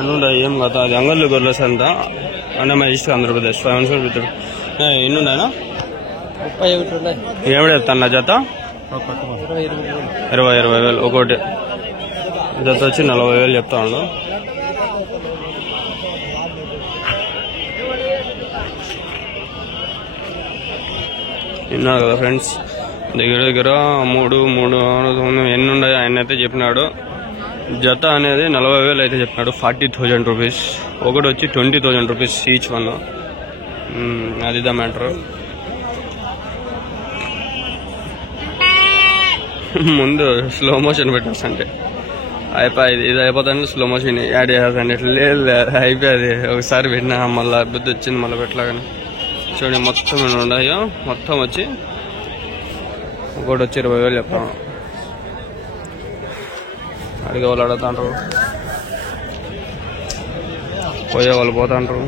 ఎన్నుంటాయి ఏం కదా అది అంగళ్ళు గొర్రెల సంత అన్నమయ్య డిస్ట్రిక్ట్ ఆంధ్రప్రదేశ్ 500 రూపీస్ ఎన్నుండనా 31 ఉన్నాయి. ఏమిడ చెప్తాను జత 20,000 ఒకటి జత వచ్చి 40,000 చెప్తా ఉండు. విన్నారు కదా ఫ్రెండ్స్, దగ్గర దగ్గర 3 ఎన్ని ఉన్నాయో ఆయన అయితే చెప్పినాడు. జత అనేది 40,000 అయితే చెప్పినాడు, 40,000 రూపీస్. ఒకటి వచ్చి 20,000 రూపీస్ ఈచ్ వన్. అది ద మ్యాటర్. ముందు స్లో మోషన్ పెట్టేస్తుంటే అయిపోయి ఇది అయిపోతాను, స్లో మోషన్ యాడ్ చేస్తాను. ఇట్లా లేదు అయిపోయేది. ఒకసారి పెట్టినా మళ్ళీ బుద్ధి వచ్చింది మళ్ళీ పెట్టలాగానే. చూడండి మొత్తం ఉన్నాయో, మొత్తం వచ్చి ఒకటి వచ్చి 20,000 చెప్తాను. అడిగే వాళ్ళు అడుగుతాంటారు, పోయే వాళ్ళు పోతాంటారు.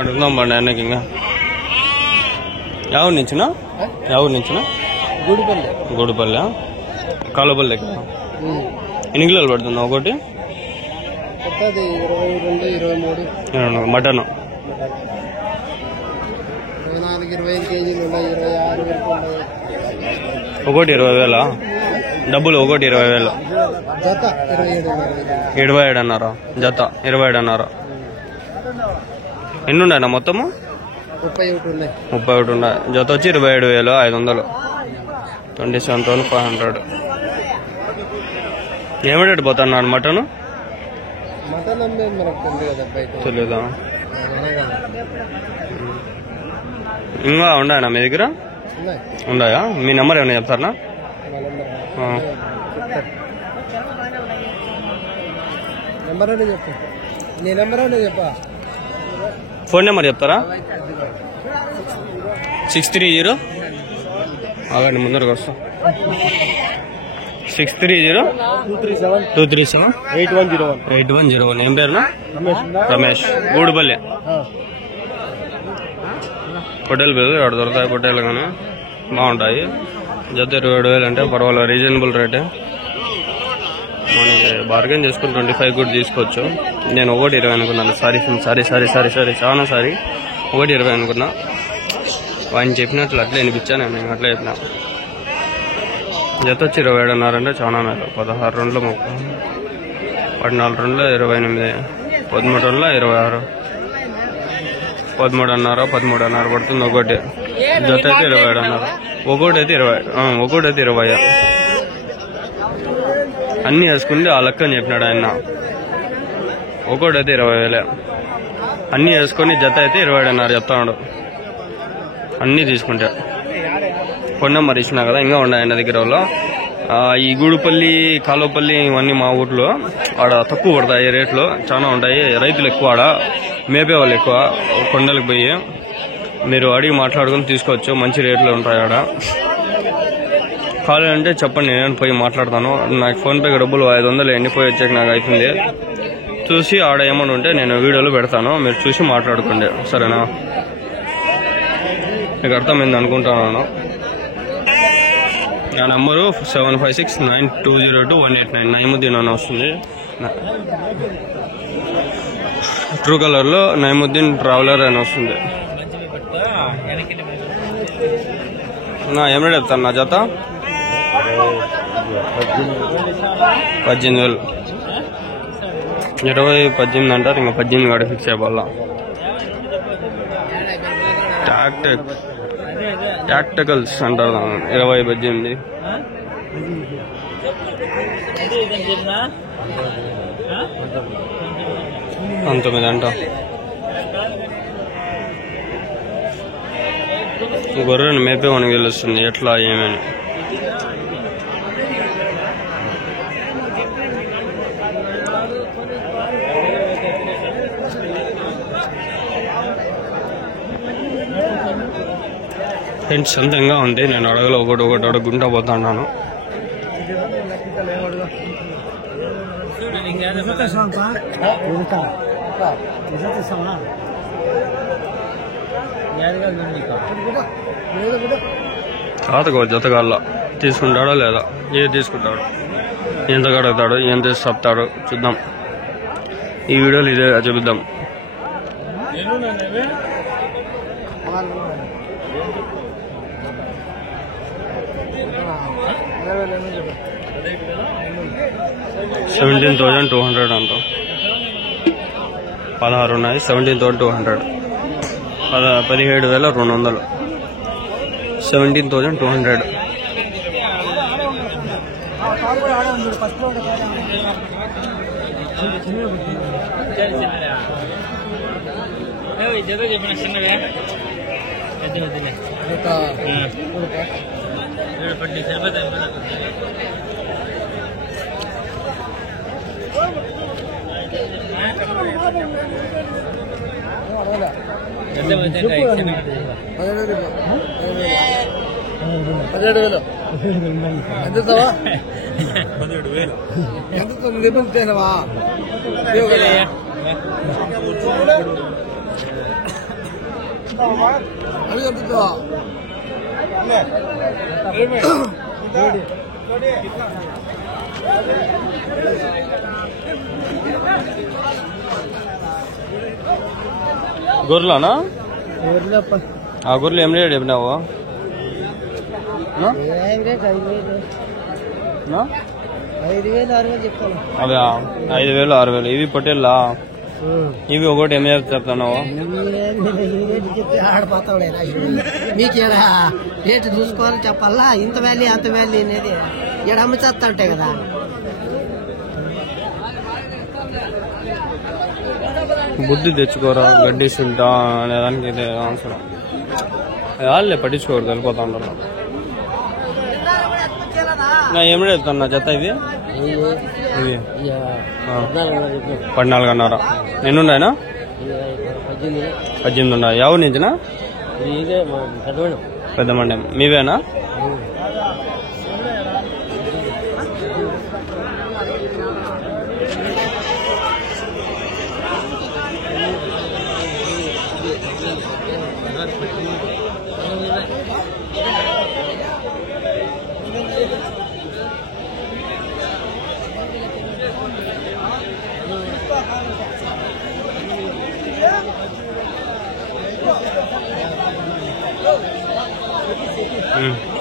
అడుగుదాం బండి ఆయనకి. ఇంకా ఎవరి నుంచినా గూడుపల్లె కాలువపల్లి దగ్గర. ఎన్ని కిలోలు పడుతుంది ఒకటి? 22 మటన్ 25 కేజీలు ఉన్నాయి. 26 ఒకటి 20,000 డబ్బులు. ఒకటి 20,000 జత 27 అన్నారా? జత 27 అన్నారా? ఎన్ని ఉన్నాయన్నా మొత్తము? 31 ఉన్నాయి. జత వచ్చి 27,500. 27,500. ఏమిటట్టు పోతున్నాడు మటన్? తెలీదా? ఇంకా ఉన్నాయన్నా మీ దగ్గర? ఉన్నాయా? మీ నెంబర్ ఏమైనా చెప్తారా? ఫోన్ నెంబర్ చెప్తారా? 630 ఆగండి ముందరకు వస్తా. 630-237-8101. ఏం పేరునా? రమేష్. గూడుపల్లి పొట్టేలు పేరు ఇక్కడ దొరుకుతాయి. పొట్టేలు కానీ బాగుంటాయి. జత 27,000 అంటే పర్వాలేదు, రీజనబుల్ రేటే. మనకి బార్గెన్ చేసుకుని 25 కూడా తీసుకోవచ్చు. నేను 1,20 అనుకున్నాను. సారీ చాలా సారీ. 1,20 అనుకున్నా. ఆయన చెప్పినట్లు అట్లే వినిపించా. నేను అట్లా చెప్పిన. జత వచ్చి 27,500 అంటే చాలా మేలు. 16 రౌండ్లు 30, 14 రౌండ్లు 28, 13 రౌండ్లు 26, 13.5 పడుతుంది ఒకటి. జత అయితే 27,500. ఒకటి అయితే 20. అన్నీ వేసుకుంటే ఆ లెక్క అని చెప్పినాడు ఆయన. ఒకటి అయితే 20,000. అన్నీ వేసుకొని జత అయితే 27,500 చెప్తాడు. అన్నీ తీసుకుంటా. ఫోన్ నెంబర్ ఇచ్చినా కదా, ఇంకా ఉన్నాయి ఆయన దగ్గర. వాళ్ళు ఈ గూడుపల్లి, కాలువపల్లి ఇవన్నీ మా ఊర్లో ఆడ తక్కువ పడతాయి రేట్లు, చాలా ఉంటాయి. రైతులు ఎక్కువ, ఆడ మేపే వాళ్ళు ఎక్కువ. కొండలకు పోయి మీరు అడిగి మాట్లాడుకుని తీసుకోవచ్చు. మంచి రేట్లు ఉంటాయి ఆడ. కావాలంటే చెప్పండి, నేను పోయి మాట్లాడతాను. నాకు ఫోన్పేకి డబ్బులు 500 ఎండిపోయి వచ్చాక నాకు అవుతుంది. చూసి ఆడ ఏమన్నా ఉంటే నేను వీడియోలో పెడతాను, మీరు చూసి మాట్లాడుకోండి. సరేనా? మీకు అర్థమైంది అనుకుంటున్నాను. నా నంబరు 7569202189. నైముద్దీన్ అని వస్తుంది. ట్రూ కలర్లో నైముద్దీన్ ట్రావెలర్ అని వస్తుంది. నా ఏమైనా చెప్తాను. నా జత 18,000. 20-18 అంటారు. ఇంకా 18 కాడ ఫిక్స్ అయిపోవాలా. టాక్టికల్స్ అంటారు. 20-18, 19 అంట. గొర్రెను మేపే మనకి తెలుస్తుంది ఎట్లా ఏమని. ఫ్రెండ్స్ అంతంగా ఉంది. నేను అడగలో ఒకటి అడుగుంటా పోతున్నాను. తాతకు జతగాళ్ళ తీసుకుంటాడో లేదా, ఏది తీసుకుంటాడు, ఎంత కడుగుతాడు, ఎంత చెప్తాడు చూద్దాం. ఈ వీడియోలో ఇదే చూపిద్దాం. $17,200 అంట. 16 ఉన్నాయి. 17,200. 17,200. 17,200. గొర్రెలనా? ఆ గొర్రెలు ఏం రేట్ చెప్పినావు? 5,000 చెప్తాను. అదే 5,000 6,000. ఇవి పొట్టేళ్ళా? ఇవి ఒకటి ఏం చెప్తున్నావు? చెప్తే ఆడిపోతాడు. మీకు రేటు చూసుకోవాలి, చెప్పాలా ఇంత వ్యాలీ అంత వ్యాలీ అనేది ఇక్కడ అమ్మచేస్తా ఉంటాయి కదా. బుద్ధి తెచ్చుకోరా, గడ్డి తింటా అనేదానికి ఇదే అవసరం. వాళ్ళే పట్టించుకోరు, వెళ్ళిపోతా ఉంటారు. నా ఏం చెప్తున్నా జత ఇవి? ఇవి 14,500. ఎన్నున్నాయినా? 18 ఉన్నాయి. ఎవరి నుంచినా? పెద్ద మండ్యం. మీవేనా?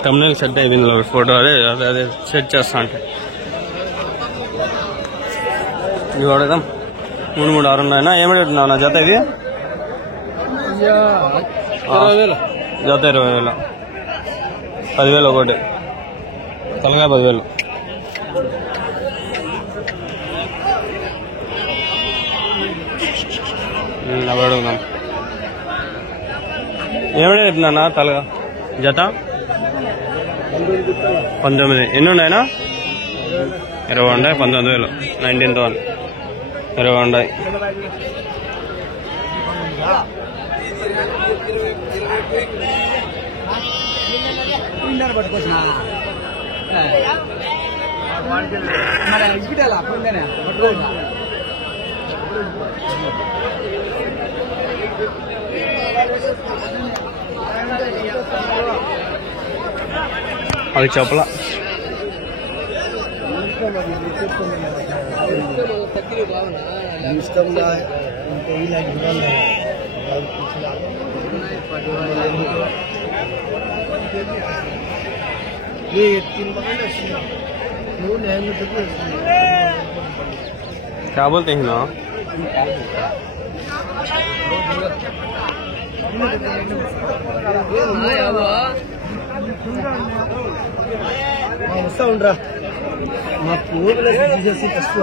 తమిళ సెట్ అయింది ఫోటో. అదే అదే అదే సెట్ చేస్తా అంటే ఇవి అడగదాం. 3, 6 ఉన్నాయినా? ఏమడుగుతున్నావు నా జత? ఇవి జత 20,000. 10,000 ఒకటి. తలగా 10,000. అవి అడుగుదాం. ఏమడుగుతున్నా తలగా జత? 19. ఎన్ని ఉన్నాయినా? 20 ఉన్నాయి. 19,000. 19,000. 20 ఉన్నాయి. అది చెప్పలా. क्या बोलते हैं ना? ఉండరా మా పూర్లు తీసేసి ఫస్ట్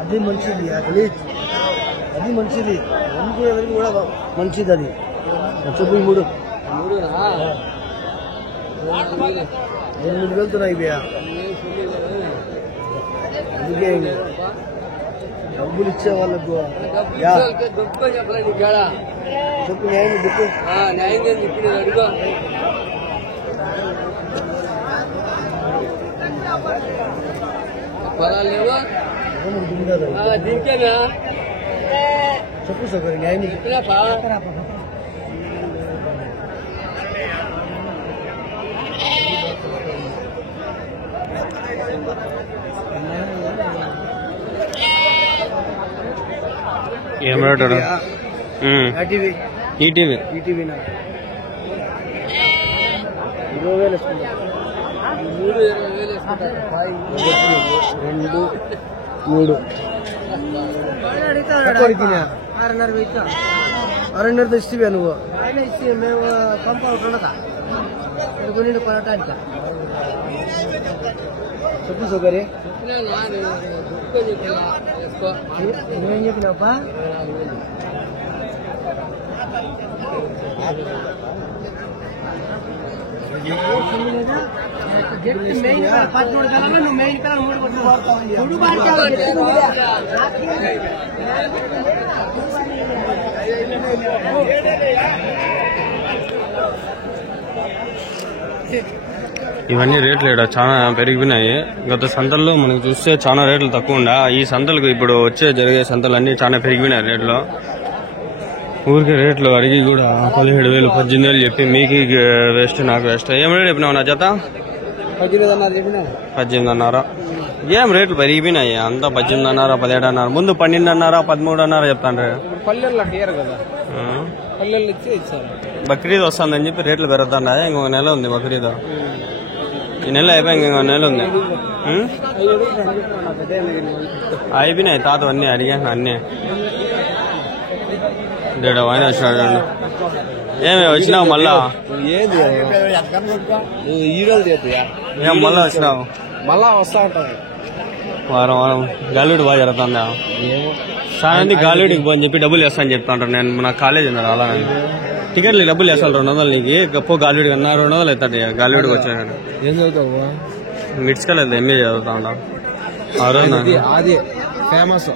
అది మంచిది. అది మంచిది. అనుకునేదానికి కూడా మంచిది. అది చెప్పు 3 ఎనిమిది వెళ్తున్నాయి డబ్బులు ఇచ్చే వాళ్ళకు చెప్పు న్యాయం చెప్పు అడుగు చెప్పు సార్ న్యాయం ఏం రేటు ఈటీవీ 20,000 2 3 6.5 ఇస్తే నువ్వు ఇచ్చి మేము పంపవుట్ ఉండదా కొని కొనటానికి చెప్పు సౌకర్య నువ్వేం చెప్పినావా ఇవన్నీ రేట్లు ఇక్కడ చాలా పెరిగిపోయినాయి. గత సంతల్లో మనం చూస్తే చాలా రేట్లు తక్కువ ఉండా. ఈ సంతలకు ఇప్పుడు జరిగే సంతలు అన్ని చాలా పెరిగిపోయినాయి రేట్లు. ఊరికే రేట్లు అడిగి కూడా 17,000 18,000 చెప్పి మీకు వేస్ట్ నాకు వేస్ట్. ఏం రేటు చెప్పినావు నా జత? 18,500. ఏం రేట్లు పెరిగిపోయినాయి అంతా 18,500 17,500. ముందు 12,500 13,500 చెప్తాండ్రు. బక్రీద్ వస్తుందని చెప్పి రేట్లు పెరుగుతాండా? ఇంకొక నెల ఉంది బక్రీద్. ఈ నెల అయిపోయి ఇంకొక నెల ఉంది. అయిపోయినాయి తాత అన్నీ అడిగాను అన్నీ. ఆయన వచ్చినాడు. ఏమి వచ్చినావు మళ్ళా? ఏం మళ్ళా వచ్చినావు? మళ్ళా వస్తా ఉంటాయి వారం వారం. గాలివీడు బాగా జరుగుతుందా? చాలా మంది గాలివీడికి పోని చెప్పి డబ్బులు వేస్తాను చెప్తా ఉంటారు. నేను నా కాలేజ్ ఉన్నాడు అలా టికెట్లు డబ్బులు వేస్తాను 200 నీకు. గొప్ప గాలివీడికి అన్నా 200 అవుతాడు. గాలివీడికి వచ్చాను. ఏం చదువుతావు? మిడ్స్కెళ్ళదు ఎంఏ చదువుతా ఉంటా. అది ఫేమస్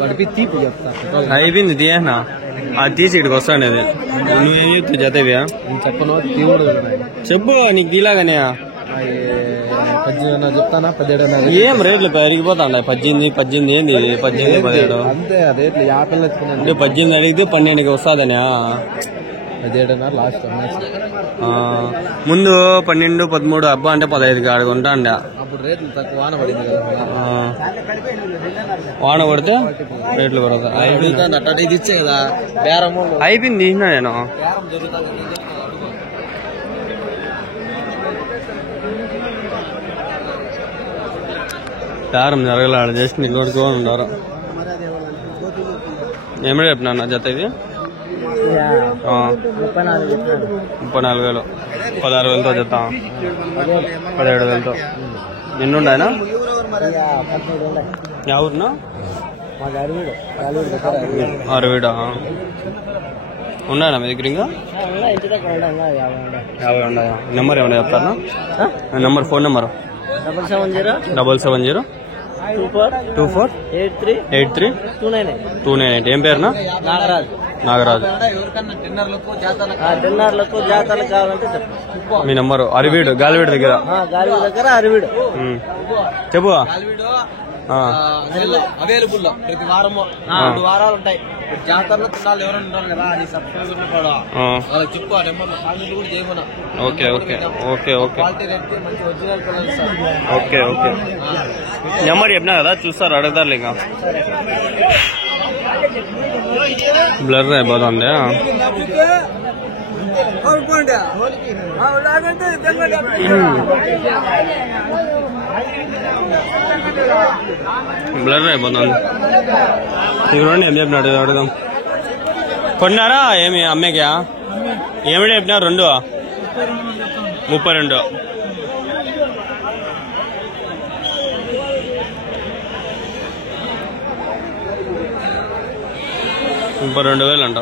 వాడికి తీపి చెప్తా. అయిపోయింది తీయనా అది తీసి ఇక్కడికి వస్తాను. అది నువ్వేం చెప్తావు జతవియా? చెప్పను తీవుడు చెప్పు నీకు తీలాగానే 18 చెప్తానా 17. ఏం రేట్లు పెరిగిపోతాండ? 18 ఏంది 18 17 అంతే. రేట్లు 50 అంటే 18 అడిగితే 12కి వస్తుందనే. 17 లాస్ట్. ముందు 12 13 అబ్బా అంటే 15కి అడుగుంటా. అప్పుడు రేట్లు తక్కువ. వాన పడింది కదా. వాన పడితే రేట్లు పెరుగుతాయి. ఇది ఇచ్చే కదా బేరము అయిపోయింది. తీసినా నేను. బేరం జరగలేదు. జస్ట్ నిలబడుకోని ఉన్నారు. ఏమిటి చెప్పినా నా జత ఇది? 34,000 16,000తో జత. 17,000తో. ఎన్ని ఉన్నాయన? ఎవరున్నా? అరవీడా ఉన్నాయా మీ దగ్గర? ఇంకా 50 ఉన్నాయా? నెంబర్ ఏమన్నా చెప్తారా? Number phone number 770 24 83 298. ఏం పేరునా? నాగరాజు. డిన్నర్లకు జాతరలకు కావాలంటే మీ నెంబరు? అరవీడు గాలివీడు దగ్గర. అరవీడు చెప్పు. అవైలబుల్ ప్రతి వారము 2 వారాలు ఉంటాయి. జాతరలో తినాలి ఎవరైనా ఉంటారు కదా. అది సబ్స్క్రైబర్ కూడా వాళ్ళకి చెప్పు. ఆ నెంబర్ కామెంట్ కూడా చేయమన్నా. Okay okay okay okay quality rate మంచి original colour. Okay okay. Number చెప్పినా కదా చూస్తారు అడుగుతారు. ఇంకా బ్లర్ అయిపోతుంది. బ్లర్ అయిపోతుంది. ఇవ్వండి. ఏం చెప్పినాడు అడుగుదాం. కొన్నారా ఏమి అమ్మేకా? ఏమిటి చెప్పినారు? 2 32. 32,000 అంట.